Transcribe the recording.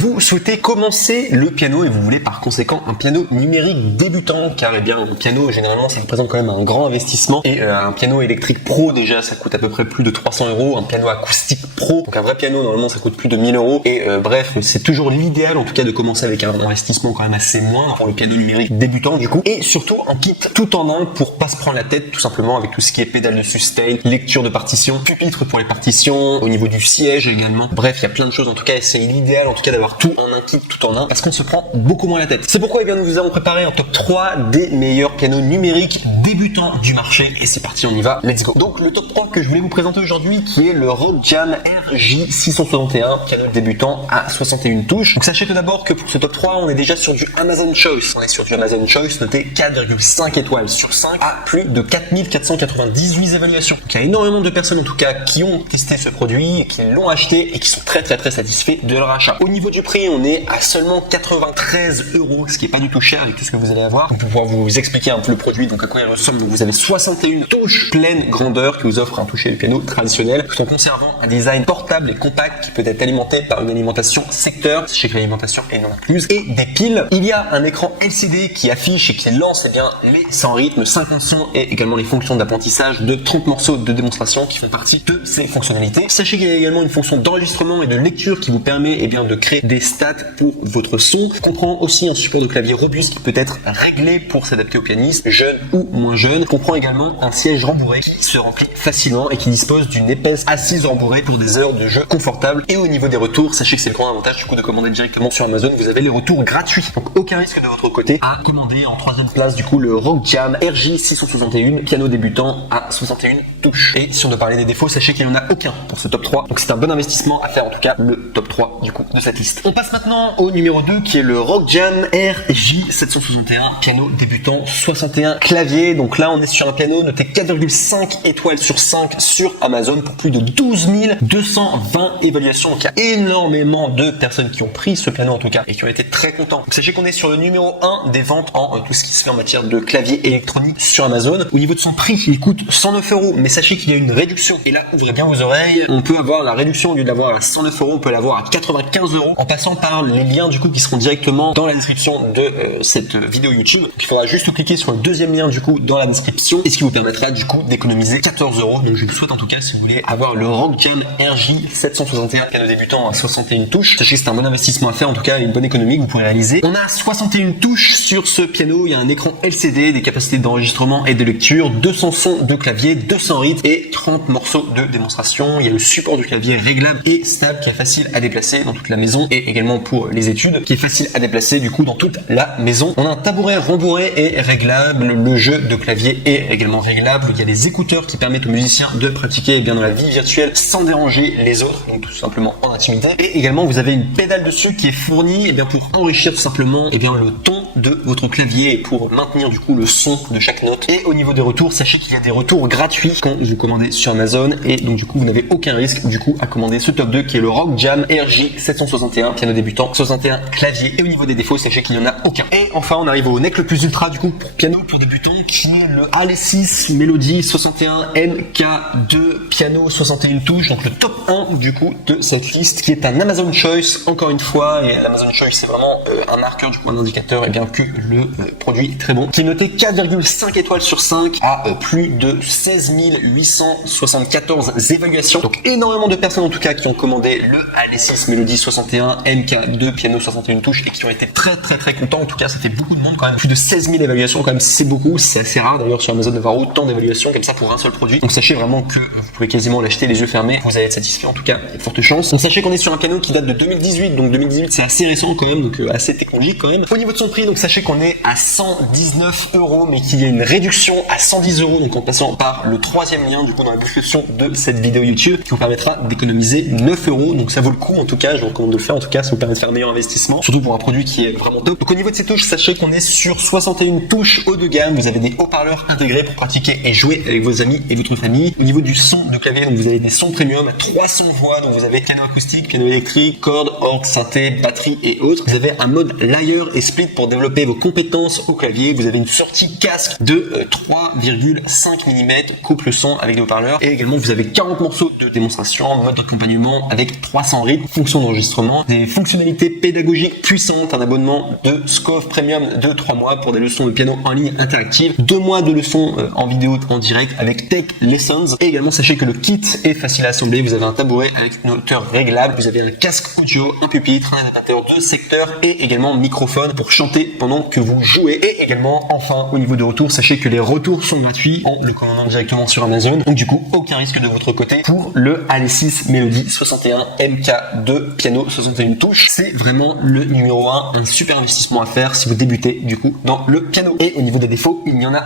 Vous souhaitez commencer le piano et vous voulez par conséquent un piano numérique débutant, car eh bien un piano généralement ça représente quand même un grand investissement, et un piano électrique pro déjà ça coûte à peu près plus de 300 €, un piano acoustique pro, donc un vrai piano normalement ça coûte plus de 1000 €, et bref c'est toujours l'idéal en tout cas de commencer avec un investissement quand même assez moindre pour le piano numérique débutant du coup, et surtout un kit tout en un pour pas se prendre la tête tout simplement avec tout ce qui est pédale de sustain, lecture de partition, pupitre pour les partitions, au niveau du siège également, bref il y a plein de choses en tout cas, et c'est l'idéal en tout cas d'avoir tout en un kit, tout en un, parce qu'on se prend beaucoup moins la tête. C'est pourquoi eh bien, nous vous avons préparé un top 3 des meilleurs pianos numériques débutants du marché, et c'est parti, on y va, let's go. Donc le top 3 que je voulais vous présenter aujourd'hui, qui est le Rock Jam RJ661, piano débutant à 61 touches. Donc sachez tout d'abord que pour ce top 3, on est déjà sur du Amazon Choice, on est sur du Amazon Choice noté 4,5 étoiles sur 5 à plus de 4498 évaluations. Donc il y a énormément de personnes en tout cas qui ont testé ce produit, qui l'ont acheté et qui sont très satisfaits de leur achat. Au niveau du prix, on est à seulement 93 €, ce qui est pas du tout cher avec tout ce que vous allez avoir. Pour pouvoir vous expliquer un peu le produit, donc à quoi il ressemble. Donc vous avez 61 touches pleine grandeur qui vous offrent un toucher de piano traditionnel, tout en conservant un design portable et compact qui peut être alimenté par une alimentation secteur, sachez que l'alimentation est non incluse, et des piles. Il y a un écran LCD qui affiche et qui lance eh bien les 100 rythmes, 50 sons et également les fonctions d'apprentissage de 30 morceaux de démonstration qui font partie de ces fonctionnalités. Sachez qu'il y a également une fonction d'enregistrement et de lecture qui vous permet eh bien de créer des stats pour votre son. Il comprend aussi un support de clavier robuste qui peut être réglé pour s'adapter aux pianistes, jeunes ou moins jeunes. Il comprend également un siège rembourré qui se remplit facilement et qui dispose d'une épaisse assise rembourrée pour des heures de jeu confortables. Et au niveau des retours, sachez que c'est le grand avantage du coup de commander directement sur Amazon. Vous avez les retours gratuits, donc aucun risque de votre côté à commander. En troisième place du coup le Rock Jam RJ661, piano débutant à 61 touches. Et si on doit parler des défauts, sachez qu'il n'y en a aucun pour ce top 3. Donc c'est un bon investissement à faire, en tout cas le top 3 du coup de cette liste. On passe maintenant au numéro 2 qui est le Rock Jam RJ761, piano débutant 61 clavier. Donc là on est sur un piano noté 4,5 étoiles sur 5 sur Amazon pour plus de 12 220 évaluations. Donc il y a énormément de personnes qui ont pris ce piano en tout cas et qui ont été très contents. Donc sachez qu'on est sur le numéro 1 des ventes en tout ce qui se fait en matière de clavier électronique sur Amazon. Au niveau de son prix, il coûte 109 €, mais sachez qu'il y a une réduction. Et là, ouvrez bien vos oreilles, on peut avoir la réduction, au lieu de l'avoir à 109 €, on peut l'avoir à 95 € en passant par les liens du coup qui seront directement dans la description de cette vidéo YouTube. Donc, il faudra juste cliquer sur le deuxième lien du coup dans la description, et ce qui vous permettra du coup d'économiser 14 €. Donc je vous souhaite en tout cas, si vous voulez avoir le Rock Jam RJ761, piano débutant à 61 touches, sachez que c'est un bon investissement à faire, en tout cas une bonne économie que vous pourrez réaliser. On a 61 touches sur ce piano, il y a un écran LCD, des capacités d'enregistrement et de lecture, 200 sons de clavier, 200 rythmes et 30 morceaux de démonstration. Il y a le support du clavier réglable et stable qui est facile à déplacer dans toute la maison, et également pour les études qui est facile à déplacer du coup dans toute la maison. On a un tabouret rembourré et réglable, le jeu de clavier est également réglable, il y a les écouteurs qui permettent aux musiciens de pratiquer eh bien dans la vie virtuelle sans déranger les autres, donc tout simplement en intimité. Et également vous avez une pédale dessus qui est fournie eh bien pour enrichir tout simplement eh bien le ton de votre clavier et pour maintenir du coup le son de chaque note. Et au niveau des retours, sachez qu'il y a des retours gratuits quand vous commandez sur Amazon, et donc du coup vous n'avez aucun risque du coup à commander ce top 2 qui est le Rock Jam RJ761, piano débutant 61 clavier. Et au niveau des défauts, sachez qu'il n'y en a aucun. Et enfin on arrive au neck le plus ultra du coup pour piano pour débutants, qui est le Alesis Melody 61 MK2, piano 61 touches, donc le top 1 du coup de cette liste, qui est un Amazon Choice encore une fois. Et l'Amazon Choice c'est vraiment un marqueur du coup, un indicateur et bien que le produit est très bon, qui est noté 4,5 étoiles sur 5 à plus de 16 874 évaluations. Donc énormément de personnes en tout cas qui ont commandé le Alesis Melody 61 MK2, piano 61 touches, et qui ont été très contents. En tout cas ça fait beaucoup de monde quand même, plus de 16 000 évaluations quand même, c'est beaucoup, c'est assez rare d'ailleurs sur Amazon d'avoir autant d'évaluations comme ça pour un seul produit. Donc sachez vraiment que vous pouvez quasiment l'acheter les yeux fermés, vous allez être satisfait, en tout cas il y a de fortes chances. Donc sachez qu'on est sur un piano qui date de 2018, donc 2018 c'est assez récent quand même, donc assez technologique quand même. Au niveau de son prix, donc sachez qu'on est à 119 €, mais qu'il y a une réduction à 110 €, donc en passant par le troisième lien du coup dans la description de cette vidéo YouTube, qui vous permettra d'économiser 9 €. Donc ça vaut le coup, en tout cas je vous recommande de le faire, en tout cas ça vous permet de faire un meilleur investissement, surtout pour un produit qui est vraiment top. Donc au niveau de ces touches, sachez qu'on est sur 61 touches haut de gamme, vous avez des haut-parleurs intégrés pour pratiquer et jouer avec vos amis et votre famille. Au niveau du son du clavier, donc vous avez des sons premium à 300 voix, donc vous avez piano acoustique, piano électrique, cordes, orgue, synthé, batterie et autres. Vous avez un mode layer et split pour développer vos compétences au clavier. Vous avez une sortie casque de 3,5 mm couple son avec des haut-parleurs, et également vous avez 40 morceaux de démonstration, mode d'accompagnement avec 300 rythmes, fonction d'enregistrement, des fonctionnalités pédagogiques puissantes, un abonnement de Scov Premium de 3 mois pour des leçons de piano en ligne interactive, 2 mois de leçons en vidéo en direct avec Tech Lessons, et également sachez que le kit est facile à assembler. Vous avez un tabouret avec une hauteur réglable, vous avez un casque audio, un pupitre, un adaptateur de secteur et également microphone pour chanter pendant que vous jouez. Et également, enfin, au niveau de retour, sachez que les retours sont gratuits en le commandant directement sur Amazon. Donc du coup, aucun risque de votre côté pour le AL6 Melody 61 MK2 piano 61 touches. C'est vraiment le numéro 1, un super investissement à faire si vous débutez du coup dans le piano. Et au niveau des défauts, il n'y en a